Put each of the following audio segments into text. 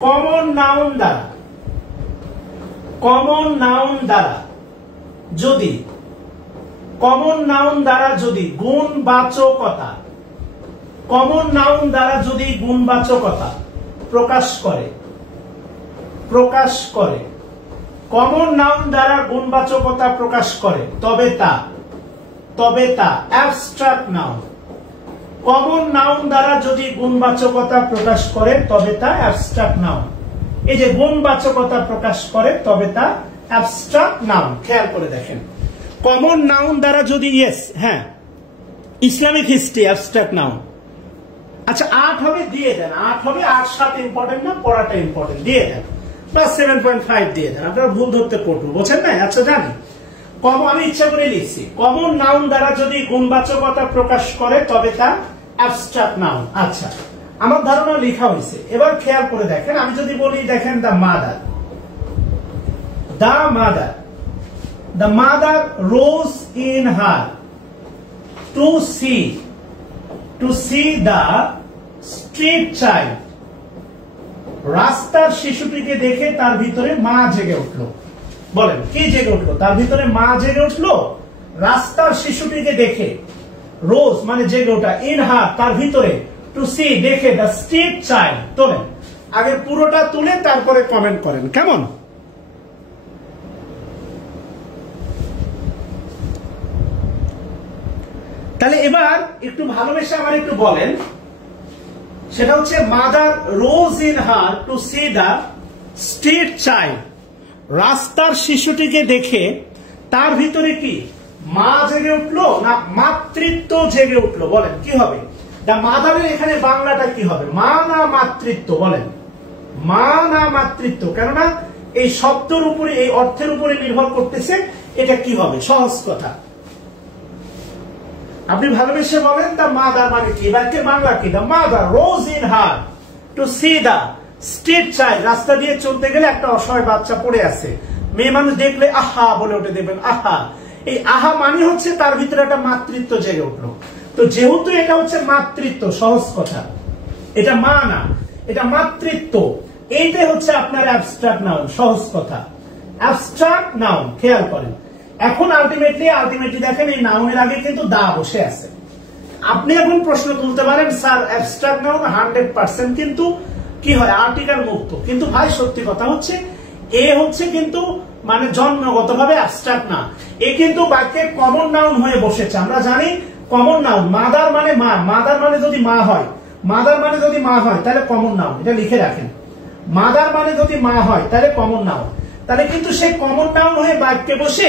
Common noun দ্বারা যদি গুণবাচকতা প্রকাশ করে তবে তা অ্যাবস্ট্রাক্ট নাউন। কমন নাউন দ্বারা যদি গুণবাচকতা প্রকাশ করে তবে তা অ্যাবস্ট্রাক্ট নাউন। এই যে গুণবাচকতা প্রকাশ করে তবে তা অ্যাবস্ট্রাক্ট নাউন। খেয়াল করে দেখেন, কমন নাউন দ্বারা যদি ইসলামিক হিস্ট্রি অ্যাবস্ট্রাক্ট নাউন। আচ্ছা 8 হবে, দিয়ে দেন। 8 হবে, 8 7 ইম্পর্টেন্ট না, পড়াটা ইম্পর্টেন্ট, দিয়ে দেন। প্লাস 7.5 দিয়ে দেন। আপনারা ভুল ধরতে করবো, বোঝেন না? আচ্ছা জানি, আমি ইচ্ছা করে লিখছি, কমন নাউন দ্বারা যদি গুণবাচকতা প্রকাশ করে তবে তা অ্যাবস্ট্রাক্ট নাউন। আচ্ছা, আমার ধারণা লেখা হয়েছে। এবার খেয়াল করে দেখেন, আমি যদি বলি দেখেন the mother rose in her to see the street child. রাস্তার শিশুটিকে দেখে তার ভিতরে মা জেগে উঠলো। বলেন কি জেগে উঠলো? তার ভিতরে মা জেগে উঠলো। রাস্তার শিশুটিকে দেখে, রোজ মানে জেগে ওঠা, ইন হার তার ভিতরে, টু সি দেখে, দ্য স্ট্রিট চাইল্ড। তোলেন, আগে পুরোটা তুলে তারপরে কমেন্ট করেন, কেমন? তাহলে এবার একটু ভালোবেসে আমার একটু বলেন, সেটা হচ্ছে mother rose in her to see the street child. রাস্তার শিশুটিকে দেখে তার ভিতরে কি মা জেগে উঠলো না মাতৃত্ব জেগে উঠলো? বলেন কি হবে? দা মাদারের এখানে বাংলাটা কি হবে? মা না মাতৃত্ব? বলেন মা না মাতৃত্ব? কেননা এই শব্দের উপরে, এই অর্থের উপরে নির্ভর করতেছে এটা কি হবে। সহজ কথা, আপনি ভালোবেসে বলেন দা মাদার মানে কি, বাক্যের বাংলা কি? The mother rose in her to see the street child. রাস্তা দিয়ে চলতে গেলে একটা অসহায় বাচ্চা পড়ে আছে, মেয়ে মানুষ দেখলে আহা বলে উঠে দেবেন, আহা। এই আহা মানে হচ্ছে তার ভিতরে একটা মাতৃত্ব জেগে উঠলো। তো যেহেতু এটা হচ্ছে মাতৃত্ব, সহজ কথা, এটা মা না, এটা মাতৃত্ব, এইটাই হচ্ছে আপনার অ্যাবস্ট্রাক্ট নাউন। সহজ কথা, অ্যাবস্ট্রাক্ট নাউন। খেয়াল করেন, এখন আলটিমেটলি দেখেন এই নাউনের আগে কিন্তু দা বসে আছে। আপনি এখন প্রশ্ন তুলতে পারেন, স্যার অ্যাবস্ট্রাক্ট নাউন 100% কিন্তু কি হয় আর্টিকেল মুক্ত। কিন্তু ভাই সত্যি কথা হচ্ছে, এ হচ্ছে কিন্তু মানে জন্মগতভাবে অ্যাবস্ট্রাক্ট না, এ কিন্তু বাক্যে কমন নাউন হয়ে বসেছে। আমরা জানি কমন নাউন, মাদার মানে মা, মাদার মানে যদি মা হয়, তাহলে কমন নাউন। এটা লিখে রাখেন, মাদার মানে যদি মা হয় তাহলে কমন নাউন। তাহলে কিন্তু সে কমন নাউন হয়ে বাক্যে বসে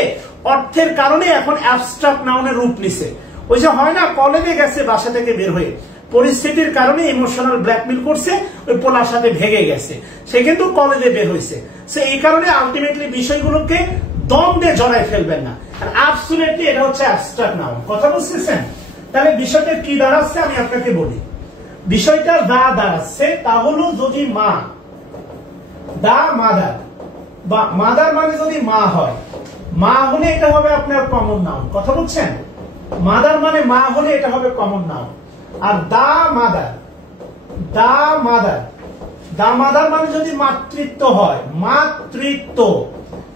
অর্থের কারণে এখন অ্যাবস্ট্রাক্ট নাউনের রূপ নিছে। ওই যে হয় না, কলেজে গেছে বাসা থেকে বের হয়ে, পরিস্থিতির কারণে ইমোশনাল ব্ল্যাকমেল করছে, ওই পোলার সাথে ভেগে গেছে, সে কিন্তু কলেজে বের হয়েছে। সে এই কারণে আলটিমেটলি বিষয়গুলোকে দ্বন্দ্বে জড়াই ফেলবেন না। আর অ্যাবসলিউটলি এটা হচ্ছে অ্যাবস্ট্রাক্ট নাউন। কথা বুঝতেছেন? তাহলে বিষয়টা কি দাঁড়াচ্ছে আমি আপনাকে বলি। বিষয়টা দা দাঁড়াচ্ছে, তা হলো যদি মা, দা মাদার, বা মাদার মানে যদি মা হয়, মা হলে এটা হবে আপনার কমন নাউন। কথা বুঝছেন? মাদার মানে মা হলে এটা হবে কমন নাউন। আর দা মাদার মানে যদি মাতৃত্ব হয়, মাতৃত্ব,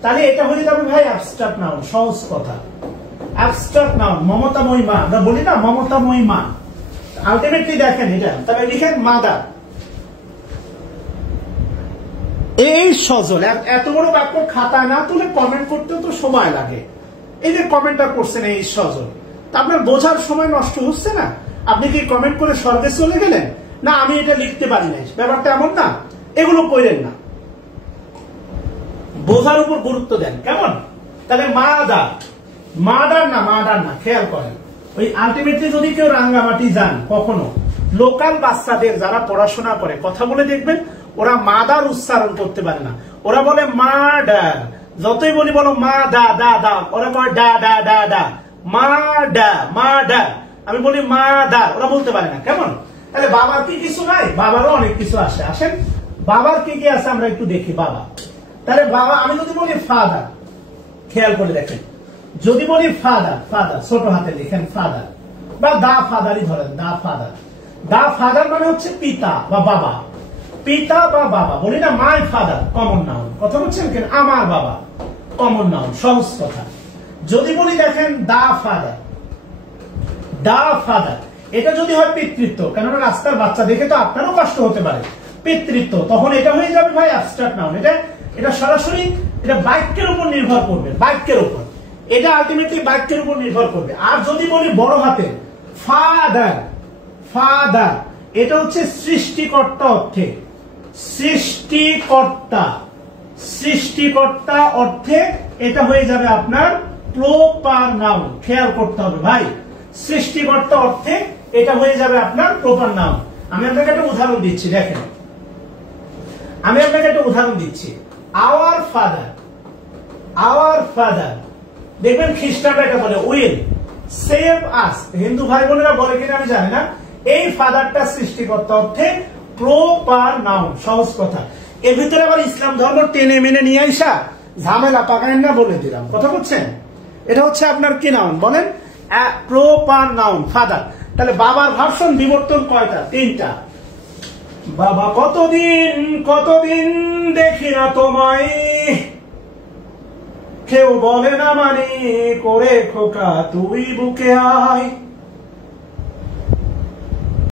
তাহলে এটা হয়ে যাবে ভাই অ্যাবস্ট্রাক্ট নাউন। সহজ কথা, অ্যাবস্ট্রাক্ট নাউন। মমতাময়ী মা, আমরা বলি না মমতাময়ী মা, আলটিমেটলি দেখেন এটা। তাহলে লিখেন মাদার। এই সজল, এত বড় বাক্য খাতায় না তুলে কমেন্ট করতে তো সময় লাগে। এই যে কমেন্টটা করছেন এই সজল, তা আপনার বোঝার সময় নষ্ট হচ্ছে না? আপনি কি কমেন্ট করে স্বর্গে চলে গেলেন? না আমি এটা লিখতে পারি নাই, ব্যাপারটা এমন না। এগুলো কইলেন না, বোঝার উপর গুরুত্ব দেন, কেমন? তাহলে মাদার না, খেয়াল করেন। ওই আলটিমেটলি যদি কেউ রাঙ্গামাটি যান কখনো, লোকাল বাচ্চাদের যারা পড়াশোনা করে কথা বলে দেখবেন, ওরা মাদার উচ্চারণ করতে পারে না, ওরা বলে মাদার। যতই বলি বলো মা দা, ওরা বলে ডা, মাদার। আমি বলি মাদার, ওরা বলতে পারে না, কেমন? তাহলে বাবার কি কিছু নাই? বাবারও অনেক কিছু আসে। আসেন বাবার কি কি আছে আমরা একটু দেখি। বাবা, তাহলে বাবা, আমি যদি বলি ফাদার, খেয়াল করে দেখেন, যদি বলি ফাদার, ছোট হাতে লিখেন ফাদার, বা দা ফাদারই ধরেন, দা ফাদার মানে হচ্ছে পিতা বা বাবা। পিতা বা বাবা, বলি না মাই ফাদার কমন নাউন, কথা বলছেন কেন, আমার বাবা কমন নাউন, সহজ কথা। যদি বলি দেখেন দা ফাদার, দা ফাদার, এটা যদি হয় পিতৃত্ব, কেননা রাস্তার বাচ্চা দেখে তো আপনারও কষ্ট হতে পারে, পিতৃত্ব, তখন এটা হয়ে যাবে ভাই অ্যাবস্ট্রাক্ট নাউন। এটা সরাসরি এটা বাক্যের উপর নির্ভর করবে, বাক্যের উপর, এটা আলটিমেটলি বাক্যের উপর নির্ভর করবে। আর যদি বলি বড় হাতে ফাদার, ফাদার, এটা হচ্ছে সৃষ্টিকর্তা অর্থে, সৃষ্টিকর্তা, সৃষ্টিকর্তা অর্থে এটা হয়ে যাবে আপনার প্রপার নাউন। খেয়াল করতে হবে ভাই, সৃষ্টিকর্তা অর্থে এটা হয়ে যাবে আপনার প্রপার নাউন। আমি আপনাকে একটা উদাহরণ দিচ্ছি, দেখেন আমি আপনাকে একটা উদাহরণ দিচ্ছি। আওয়ার ফাদার, আওয়ার ফাদার, দেখবেন খ্রিস্টানরা এটা বলে উইল সেভ আস, হিন্দু ভাই বোনেরা বলে কিনা আমি জানি না। এই ফাদারটা সৃষ্টিকর্তা অর্থে প্রপার নাউন, সহজ কথা। এর ভিতরে আবার ইসলাম ধর্ম টেনে মেনে নিয়ে আইসা ঝামেলা পাকায়েন না, বলে দিলাম, কথা বলছেন। এটা হচ্ছে আপনার কি নাউন বলেন, প্রপার নাউন ফাদার। তাহলে বাবার ভার্সন বিবর্তন কয়টা, তিনটা। বাবা কতদিন কতদিন দেখি না তোমায়, কেউ বলে না মানি করে খোকা তুই বুকে আয়।